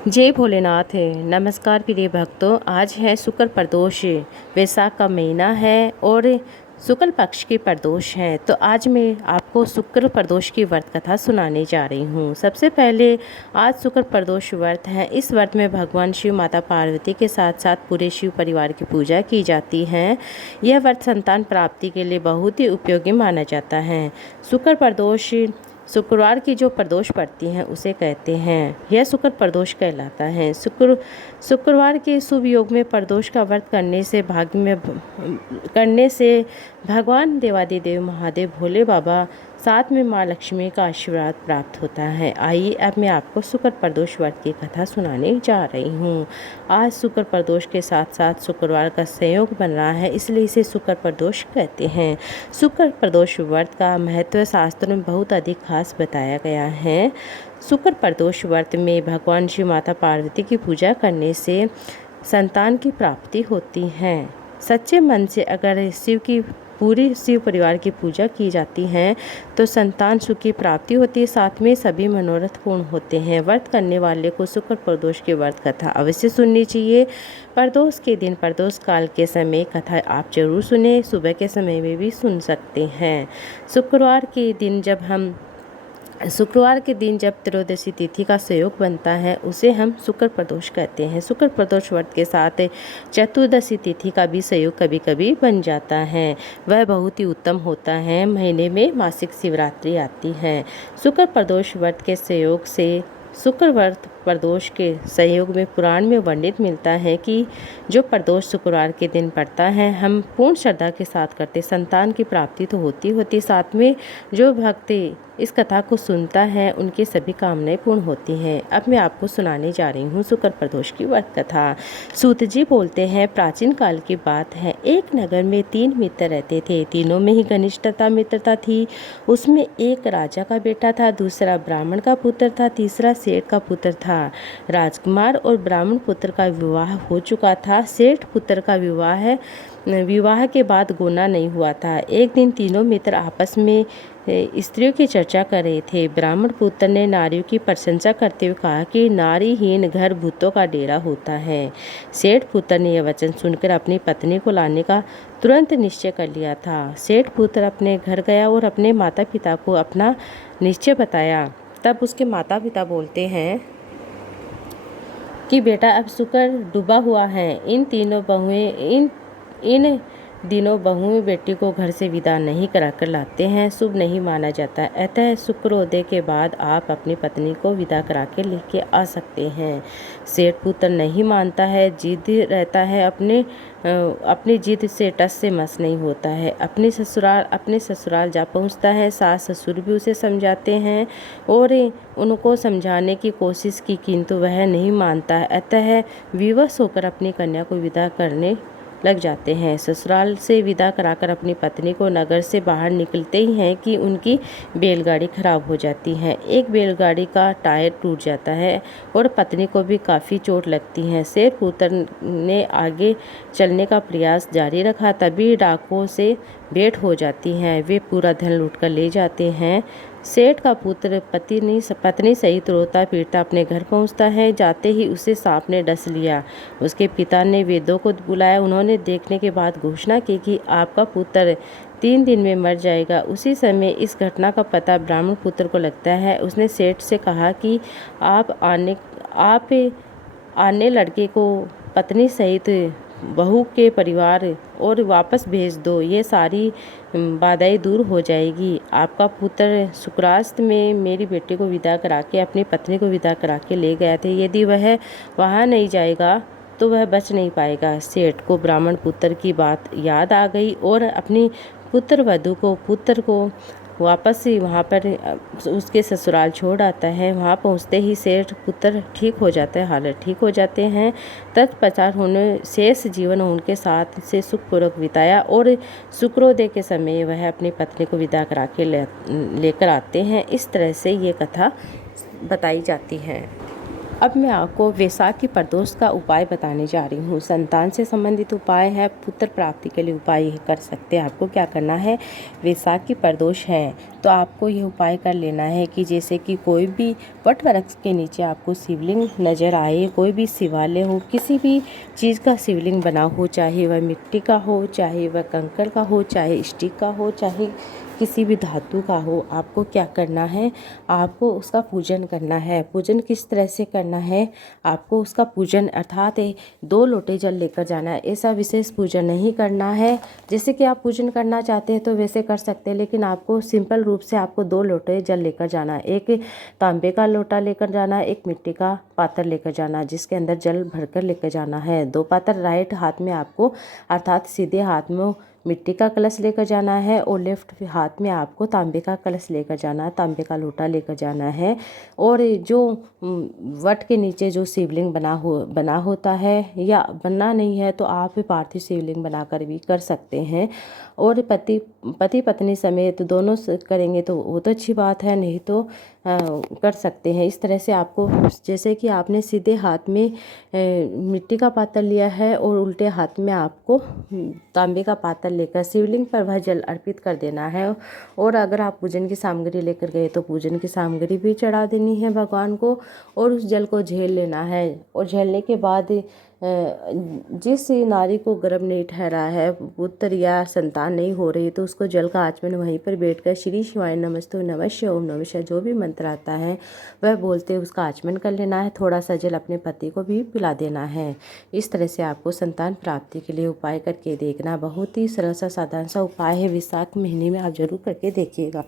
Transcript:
जय भोलेनाथ। नमस्कार प्रिय भक्तों, आज है शुक्ल प्रदोष। वैशाख का महीना है और शुक्ल पक्ष की प्रदोष है। तो आज मैं आपको शुक्ल प्रदोष की व्रत कथा सुनाने जा रही हूँ। सबसे पहले आज शुक्ल प्रदोष व्रत है। इस व्रत में भगवान शिव, माता पार्वती के साथ साथ पूरे शिव परिवार की पूजा की जाती है। यह व्रत संतान प्राप्ति के लिए बहुत ही उपयोगी माना जाता है। शुक्ल प्रदोष शुक्रवार की जो प्रदोष पड़ती हैं उसे कहते हैं। यह शुक्ल प्रदोष कहलाता है। शुक्रवार के शुभ योग में प्रदोष का व्रत करने से भगवान देवादिदेव महादेव भोले बाबा साथ में माँ लक्ष्मी का आशीर्वाद प्राप्त होता है। आइए अब मैं आपको शुक्ल प्रदोष व्रत की कथा सुनाने जा रही हूँ। आज शुक्ल प्रदोष के साथ साथ शुक्रवार का संयोग बन रहा है, इसलिए इसे शुक्ल प्रदोष कहते हैं। शुक्ल प्रदोष व्रत का महत्व शास्त्रों में बहुत अधिक खास बताया गया है। शुक्ल प्रदोष व्रत में भगवान शिव, माता पार्वती की पूजा करने से संतान की प्राप्ति होती है। सच्चे मन से अगर पूरी शिव परिवार की पूजा की जाती है तो संतान सुख की प्राप्ति होती है, साथ में सभी मनोरथ पूर्ण होते हैं। व्रत करने वाले को शुक्ल प्रदोष की व्रत कथा अवश्य सुननी चाहिए। प्रदोष के दिन, प्रदोष काल के समय कथा आप जरूर सुने। सुबह के समय में भी सुन सकते हैं। शुक्रवार के दिन जब त्रयोदशी तिथि का संयोग बनता है उसे हम शुक्ल प्रदोष कहते हैं। शुक्ल प्रदोष व्रत के साथ चतुर्दशी तिथि का भी संयोग कभी कभी बन जाता है, वह बहुत ही उत्तम होता है। महीने में मासिक शिवरात्रि आती है। शुक्ल प्रदोष व्रत के संयोग से शुक्ल व्रत प्रदोष के संयोग में पुराण में वर्णित मिलता है कि जो प्रदोष शुक्रवार के दिन पड़ता है हम पूर्ण श्रद्धा के साथ करते, संतान की प्राप्ति तो होती, साथ में जो भक्ति इस कथा को सुनता है उनकी सभी कामनाएं पूर्ण होती हैं। अब मैं आपको सुनाने जा रही हूँ शुक्ल प्रदोष की व्रत कथा। सूत जी बोलते हैं, प्राचीन काल की बात है। एक नगर में 3 मित्र रहते थे। तीनों में ही घनिष्ठता मित्रता थी। उसमें एक राजा का बेटा था, दूसरा ब्राह्मण का पुत्र था, तीसरा सेठ का पुत्र था। राजकुमार और ब्राह्मण पुत्र का विवाह हो चुका था। सेठ पुत्र का विवाह के बाद गोना नहीं हुआ था। एक दिन तीनों मित्र आपस में स्त्रियों की चर्चा कर रहे थे। ब्राह्मण पुत्र ने नारियों की प्रशंसा करते हुए कहा कि नारीहीन घर भूतों का डेरा होता है। सेठ पुत्र ने यह वचन सुनकर अपनी पत्नी को लाने का तुरंत निश्चय कर लिया था। सेठ पुत्र अपने घर गया और अपने माता पिता को अपना निश्चय बताया। तब उसके माता पिता बोलते हैं कि बेटा, अब शुक्र डूबा हुआ है। इन दिनों बहुएं बेटी को घर से विदा नहीं कराकर लाते हैं, शुभ नहीं माना जाता। अतः शुक्रोदय के बाद आप अपनी पत्नी को विदा करा के लेके आ सकते हैं। सेठ पुत्र नहीं मानता है, जिद रहता है, अपनी जिद से टस से मस नहीं होता है। अपने ससुराल जा पहुंचता है। सास ससुर भी उसे समझाते हैं और उनको समझाने की कोशिश की, किंतु वह नहीं मानता है। अतः विवश होकर अपनी कन्या को विदा करने लग जाते हैं। ससुराल से विदा कराकर अपनी पत्नी को नगर से बाहर निकलते ही हैं कि उनकी बैलगाड़ी खराब हो जाती है। एक बैलगाड़ी का टायर टूट जाता है और पत्नी को भी काफ़ी चोट लगती है। सेठ पुत्र ने आगे चलने का प्रयास जारी रखा, तभी डाकुओं से भेंट हो जाती है। वे पूरा धन लूटकर ले जाते हैं। सेठ का पुत्र पत्नी सहित रोता पीटता अपने घर पहुंचता है। जाते ही उसे सांप ने डस लिया। उसके पिता ने वेदों को बुलाया। उन्होंने देखने के बाद घोषणा की कि आपका पुत्र 3 दिन में मर जाएगा। उसी समय इस घटना का पता ब्राह्मण पुत्र को लगता है। उसने सेठ से कहा कि आप आने लड़के को पत्नी सहित बहू के परिवार और वापस भेज दो, ये सारी बाधाएं दूर हो जाएगी। आपका पुत्र शुक्रास्त में मेरी बेटी को विदा करा के, अपनी पत्नी को विदा करा के ले गया था। यदि वह वहाँ नहीं जाएगा तो वह बच नहीं पाएगा। सेठ को ब्राह्मण पुत्र की बात याद आ गई और अपनी पुत्र को वापस ही वहाँ पर उसके ससुराल छोड़ आता है। वहाँ पहुँचते ही सेठ पुत्र ठीक हो जाता है, हालत ठीक हो जाते हैं। तत्पश्चात उन्होंने शेष जीवन उनके साथ से सुखपूर्वक बिताया और शुक्रोदय के समय वह अपनी पत्नी को विदा करा के लेकर आते हैं। इस तरह से ये कथा बताई जाती है। अब मैं आपको वैशाख की प्रदोष का उपाय बताने जा रही हूँ। संतान से संबंधित उपाय है, पुत्र प्राप्ति के लिए उपाय कर सकते हैं। आपको क्या करना है, वैशाख की प्रदोष है तो आपको ये उपाय कर लेना है कि जैसे कि कोई भी वट वृक्ष के नीचे आपको शिवलिंग नज़र आए, कोई भी शिवालय हो, किसी भी चीज़ का शिवलिंग बना हो, चाहे वह मिट्टी का हो, चाहे वह कंकड़ का हो, चाहे स्टील का हो, चाहे किसी भी धातु का हो, आपको क्या करना है, आपको उसका पूजन करना है। पूजन किस तरह से करना है, आपको उसका पूजन अर्थात 2 लोटे जल लेकर जाना है। ऐसा विशेष पूजन नहीं करना है, जैसे कि आप पूजन करना चाहते हैं तो वैसे कर सकते हैं, लेकिन आपको सिंपल रूप से आपको 2 लोटे जल लेकर जाना है। एक तांबे का लोटा लेकर जाना है, एक मिट्टी का पात्र लेकर जाना है जिसके अंदर जल भरकर लेकर जाना है। 2 पात्र राइट हाथ में आपको अर्थात सीधे हाथ में मिट्टी का कलश लेकर जाना है और लेफ्ट हाथ में आपको तांबे का कलश लेकर जाना है, तांबे का लोटा लेकर जाना है। और जो वट के नीचे जो शिवलिंग बना होता है या बनना नहीं है तो आप पार्थिव शिवलिंग बनाकर भी कर सकते हैं। और पति पत्नी समेत दोनों करेंगे तो वो तो अच्छी बात है, नहीं तो कर सकते हैं। इस तरह से आपको, जैसे कि आपने सीधे हाथ में मिट्टी का पात्र लिया है और उल्टे हाथ में आपको तांबे का पात्र लेकर शिवलिंग पर वह जल अर्पित कर देना है। और अगर आप पूजन की सामग्री लेकर गए तो पूजन की सामग्री भी चढ़ा देनी है भगवान को और उस जल को झेल लेना है। और झेलने के बाद जिस नारी को गर्भ नहीं ठहरा है, पुत्र या संतान नहीं हो रही, तो उसको जल का आचमन वहीं पर बैठकर श्री शिवाय नमस्तु नमः ओम नमः शिवाय जो भी मंत्र आता है वह बोलते उसका आचमन कर लेना है। थोड़ा सा जल अपने पति को भी पिला देना है। इस तरह से आपको संतान प्राप्ति के लिए उपाय करके देखना। बहुत ही सरल सा साधारण सा उपाय है, वैशाख महीने में आप जरूर करके देखिएगा।